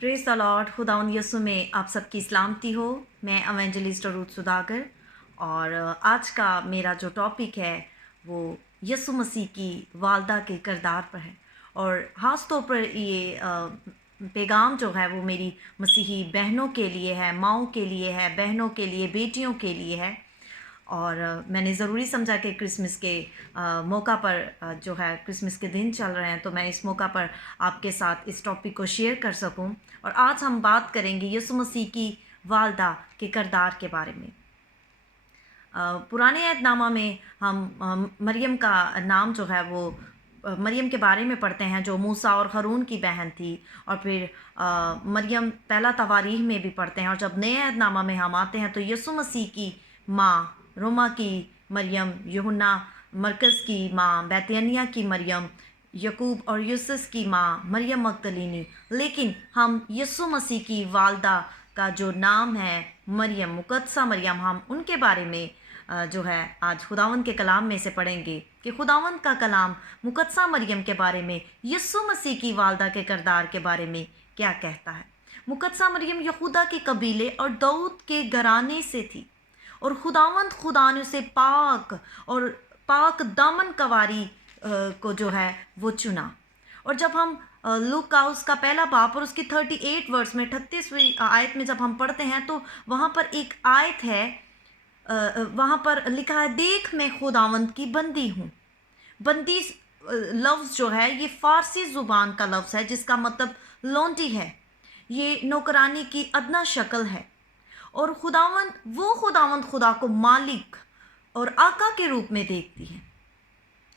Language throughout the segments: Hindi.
Praise the Lord. खुदावंद यीशु में आप सबकी सलामती हो। मैं एवेंजलिस्ट रूथ सुधाकर और आज का मेरा जो टॉपिक है वो यीशु मसीह की वालदा के किरदार पर है। और ख़ास तौर पर ये पैगाम जो है वो मेरी मसीही बहनों के लिए है, माँओं के लिए है, बहनों के लिए, बेटियों के लिए है। और मैंने ज़रूरी समझा कि क्रिसमस के मौका पर जो है क्रिसमस के दिन चल रहे हैं, तो मैं इस मौका पर आपके साथ इस टॉपिक को शेयर कर सकूं। और आज हम बात करेंगे यीशु मसीह की वालदा के किरदार के बारे में। पुराने अहदनामा में हम मरियम का नाम जो है वो मरियम के बारे में पढ़ते हैं, जो मूसा और हारून की बहन थी। और फिर मरियम पहला तवारीख में भी पढ़ते हैं। और जब नए अहदनामा में हम आते हैं तो यीशु मसीह की माँ रोमा की मरियम, यूहन्ना मरकज़ की माँ, बैतनिय्याह की मरियम, यकूब और यूसुस की माँ मरियम मगदलीनी। लेकिन हम यीशु मसीह की वालदा का जो नाम है मरियम, मुकद्दसा मरियम, हम उनके बारे में जो है आज खुदावंद के कलाम में से पढ़ेंगे कि खुदावंद का कलाम मुकद्दसा मरियम के बारे में, यीशु मसीह की वालदा के किरदार के बारे में क्या कहता है। मुकद्दसा मरियम यहूदा के कबीले और दाऊद के घराने से थी और खुदावंद खुदा ने उसे पाक और पाक दामन कवारी को जो है वो चुना। और जब हम लूका उसका पहला बाब और उसकी 38 वर्स में 38वीं आयत में जब हम पढ़ते हैं तो वहाँ पर एक आयत है, वहाँ पर लिखा है, देख मैं खुदावंद की बंदी हूँ। बंदी लफ्ज़ जो है ये फ़ारसी ज़ुबान का लफ्ज़ है जिसका मतलब लौंडी है। ये नौकरानी की अदना शक्ल है। और खुदावंद खुदा को मालिक और आका के रूप में देखती है।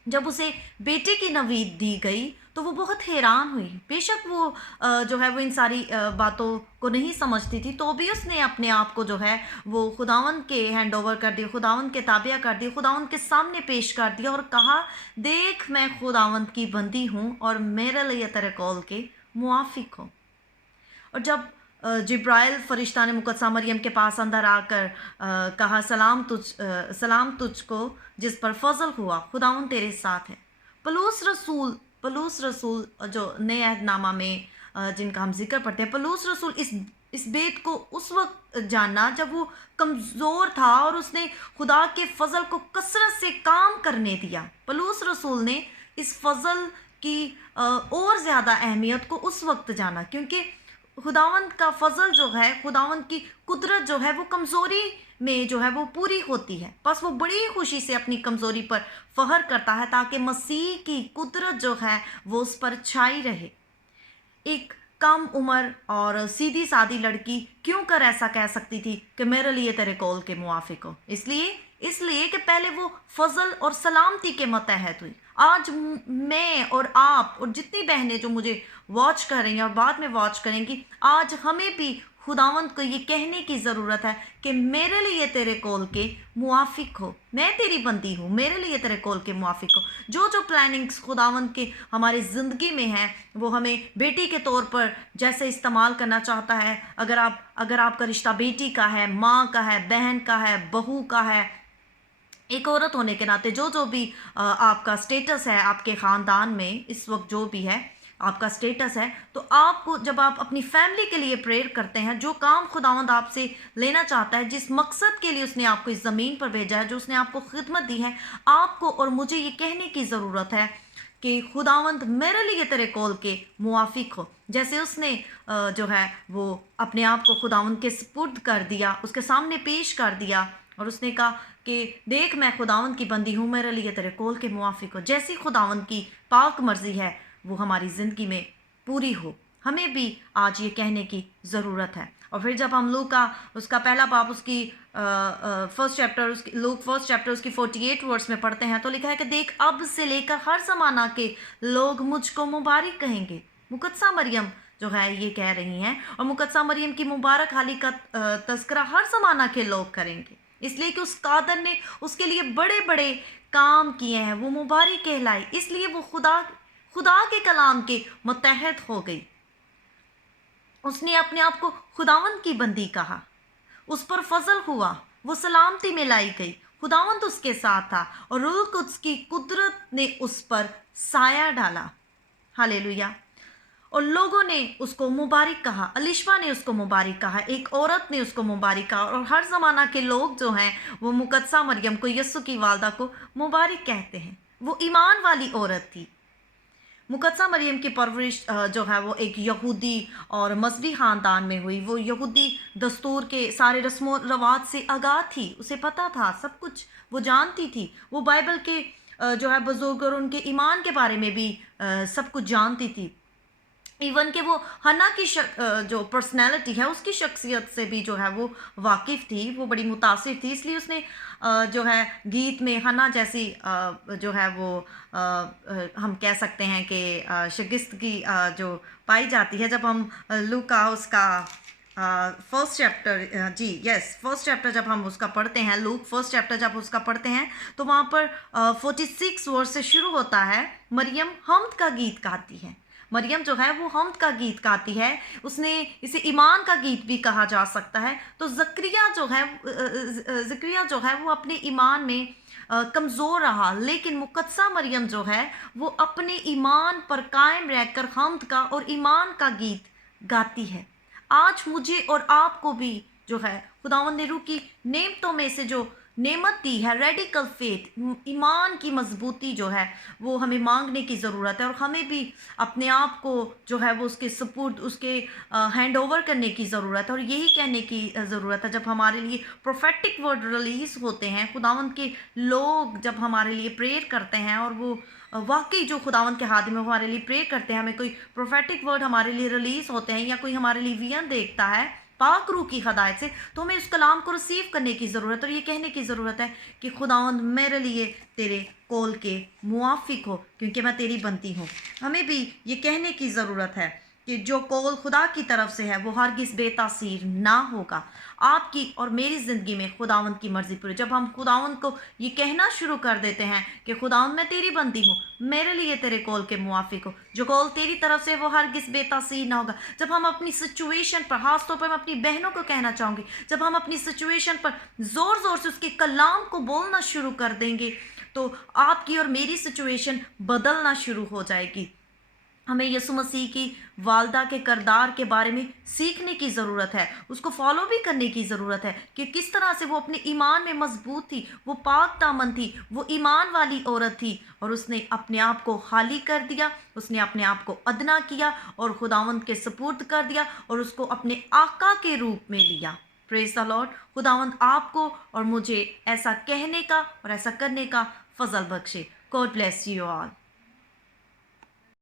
जब उसे बेटे की नवीद दी गई तो वो बहुत हैरान हुई। बेशक वो जो है वो इन सारी बातों को नहीं समझती थी, तो भी उसने अपने आप को जो है वो खुदावंद के हैंड ओवर कर दिया, खुदावंद के ताबिया कर दिया, खुदावंद के सामने पेश कर दिया और कहा, देख मैं खुदावंद की बंदी हूँ और मेरे लिए तेरे कौल के मुआफिक हो। और जब जिब्राइल फरिश्ता ने मुकद्दसा मरियम के पास अंदर आकर कहा, सलाम तुझको जिस पर फजल हुआ, खुदावंद तेरे साथ है। पलूस रसूल जो नए अहदनामा में जिनका हम जिक्र पढ़ते हैं, पलूस रसूल इस बेत को उस वक्त जाना जब वो कमज़ोर था और उसने खुदा के फजल को कसरत से काम करने दिया। पलूस रसूल ने इस फजल की और ज़्यादा अहमियत को उस वक्त जाना, क्योंकि खुदावंद का फजल जो है, खुदावंद की कुदरत जो है वो कमज़ोरी में जो है वो पूरी होती है। बस वो बड़ी खुशी से अपनी कमज़ोरी पर फख्र करता है ताकि मसीह की कुदरत जो है वो उस पर छाई रहे। एक कम उम्र और सीधी सादी लड़की क्यों कर ऐसा कह सकती थी कि मेरे लिए तेरे कौल के मुआफिक हो? इसलिए कि पहले वो फजल और सलामती के मतहत हुई। आज मैं और आप और जितनी बहनें जो मुझे वॉच कर रही हैं और बाद में वॉच करेंगी, आज हमें भी खुदावंद को ये कहने की ज़रूरत है कि मेरे लिए तेरे कौल के मुआफिक हो, मैं तेरी बंदी हूँ, मेरे लिए तेरे कौल के मुआफिक हो। जो प्लानिंग्स खुदावंद के हमारी ज़िंदगी में हैं वो हमें बेटी के तौर पर जैसे इस्तेमाल करना चाहता है। अगर आपका रिश्ता बेटी का है, माँ का है, बहन का है, बहू का है, एक औरत होने के नाते जो भी आपका स्टेटस है आपके ख़ानदान में इस वक्त, जो भी है आपका स्टेटस है, तो आपको जब आप अपनी फैमिली के लिए प्रेयर करते हैं, जो काम खुदावंद आपसे लेना चाहता है, जिस मकसद के लिए उसने आपको इस ज़मीन पर भेजा है, जो उसने आपको खिदमत दी है, आपको और मुझे ये कहने की ज़रूरत है कि खुदावंद मेरे लिए तेरे कौल के मुआफिक हो। जैसे उसने जो है वो अपने आप को खुदावंद के सुपुर्द कर दिया, उसके सामने पेश कर दिया और उसने कहा कि देख मैं खुदावंद की बंदी हूँ, मेरे लिए तेरे कौल के मुआफिक हो। जैसी खुदावंद की पाक मर्जी है वो हमारी ज़िंदगी में पूरी हो, हमें भी आज ये कहने की ज़रूरत है। और फिर जब हम लूक का उसका पहला बाब उसकी फर्स्ट चैप्टर उसकी 48 वर्ड्स में पढ़ते हैं तो लिखा है कि देख अब से लेकर हर ज़माना के लोग मुझको मुबारक कहेंगे। मुकद्दसा मरियम जो है ये कह रही हैं, और मुकद्दसा मरियम की मुबारक हाली का तज़किरा हर ज़माना के लोग करेंगे, इसलिए कि उस कादर ने उसके लिए बड़े बड़े काम किए हैं, वो मुबारक कहलाई, इसलिए वो खुदा के कलाम के मुतहद हो गई। उसने अपने आप को खुदावंद की बंदी कहा, उस पर फजल हुआ, वो सलामती में लाई गई, खुदावंद उसके साथ था और रूह कुद्स की कुदरत ने उस पर साया डाला। हालेलुया। और लोगों ने उसको मुबारक कहा, अलिशबा ने उसको मुबारक कहा, एक औरत ने उसको मुबारक कहा, और हर ज़माना के लोग जो हैं वो मुकद्दसा मरियम को, यस्सु की वालदा को मुबारक कहते हैं। वो ईमान वाली औरत थी। मुकद्दसा मरियम की परवरिश जो है वो एक यहूदी और मजहबी ख़ानदान में हुई। वो यहूदी दस्तूर के सारे रस्म रवाज से आगाह थी, उसे पता था सब कुछ, वो जानती थी। वो बाइबल के जो है बुजुर्ग और उनके ईमान के बारे में भी सब कुछ जानती थी। इवन कि वो हन्ना की जो पर्सनैलिटी है उसकी शख्सियत से भी जो है वो वाकिफ़ थी, वो बड़ी मुतासिर थी। इसलिए उसने जो है गीत में हन्ना जैसी जो है वो हम कह सकते हैं कि शिगिस्तगी जो पाई जाती है। जब हम लूका उसका फर्स्ट चैप्टर जी यस फर्स्ट चैप्टर जब हम उसका पढ़ते हैं, लूक फर्स्ट चैप्टर जब उसका पढ़ते हैं, तो वहाँ पर 46 वर्स से शुरू होता है। मरियम हम्द का गीत गाती है। मरियम जो है वो हम्द का गीत गाती है। उसने इसे ईमान का गीत भी कहा जा सकता है। तो ज़करिया जो है वो अपने ईमान में कमज़ोर रहा, लेकिन मुकद्दसा मरियम जो है वो अपने ईमान पर कायम रहकर हम्द का और ईमान का गीत गाती है। आज मुझे और आपको भी जो है खुदावंद ने रूह की नेमतों में से जो नेमत दी है, रेडिकल फेथ, ईमान की मजबूती जो है वो हमें मांगने की ज़रूरत है। और हमें भी अपने आप को जो है वो उसके सपुर्द, उसके हैंड ओवर करने की ज़रूरत है। और यही कहने की ज़रूरत है जब हमारे लिए प्रोफेटिक वर्ड रिलीज़ होते हैं, खुदावंद के लोग जब हमारे लिए प्रेयर करते हैं, और वो वाकई जो खुदावंद के हाथ में हमारे लिए प्रेयर करते हैं, हमें कोई प्रोफेटिक वर्ड हमारे लिए रिलीज़ होते हैं, या कोई हमारे लिए विजन देखता है पाक रूह की हदायत से, तो हमें उस कलाम को रिसीव करने की ज़रूरत है। और ये कहने की ज़रूरत है कि खुदावंद मेरे लिए तेरे कौल के मुआफिक हो, क्योंकि मैं तेरी बनती हूँ। हमें भी ये कहने की ज़रूरत है कि जो कौल खुदा की तरफ से है वो हरगिज़ बेतासीर ना होगा। आपकी और मेरी ज़िंदगी में खुदावंद की मर्ज़ी पूरी। जब हम खुदावंद को ये कहना शुरू कर देते हैं कि खुदावंद मैं तेरी बंदी हूँ, मेरे लिए तेरे कौल के मुआफिक हो, जो कौल तेरी तरफ से वो हरगिज़ बेतासीर ना होगा। जब हम अपनी सिचुएशन पर, ख़ास तौर पर मैं अपनी बहनों को कहना चाहूँगी, जब हम अपनी सिचुएशन पर ज़ोर ज़ोर से उसके कलाम को बोलना शुरू कर देंगे, तो आपकी और मेरी सिचुएशन बदलना शुरू हो जाएगी। हमें यीशु मसीह की वालदा के किरदार के बारे में सीखने की ज़रूरत है, उसको फॉलो भी करने की ज़रूरत है कि किस तरह से वो अपने ईमान में मजबूत थी, वो पाक दामन थी, वो ईमान वाली औरत थी, और उसने अपने आप को खाली कर दिया, उसने अपने आप को अदना किया और खुदावंद के सपुर्द कर दिया, और उसको अपने आका के रूप में लिया। Praise the Lord. खुदावंद आपको और मुझे ऐसा कहने का और ऐसा करने का फजल बख्शे। God bless you all.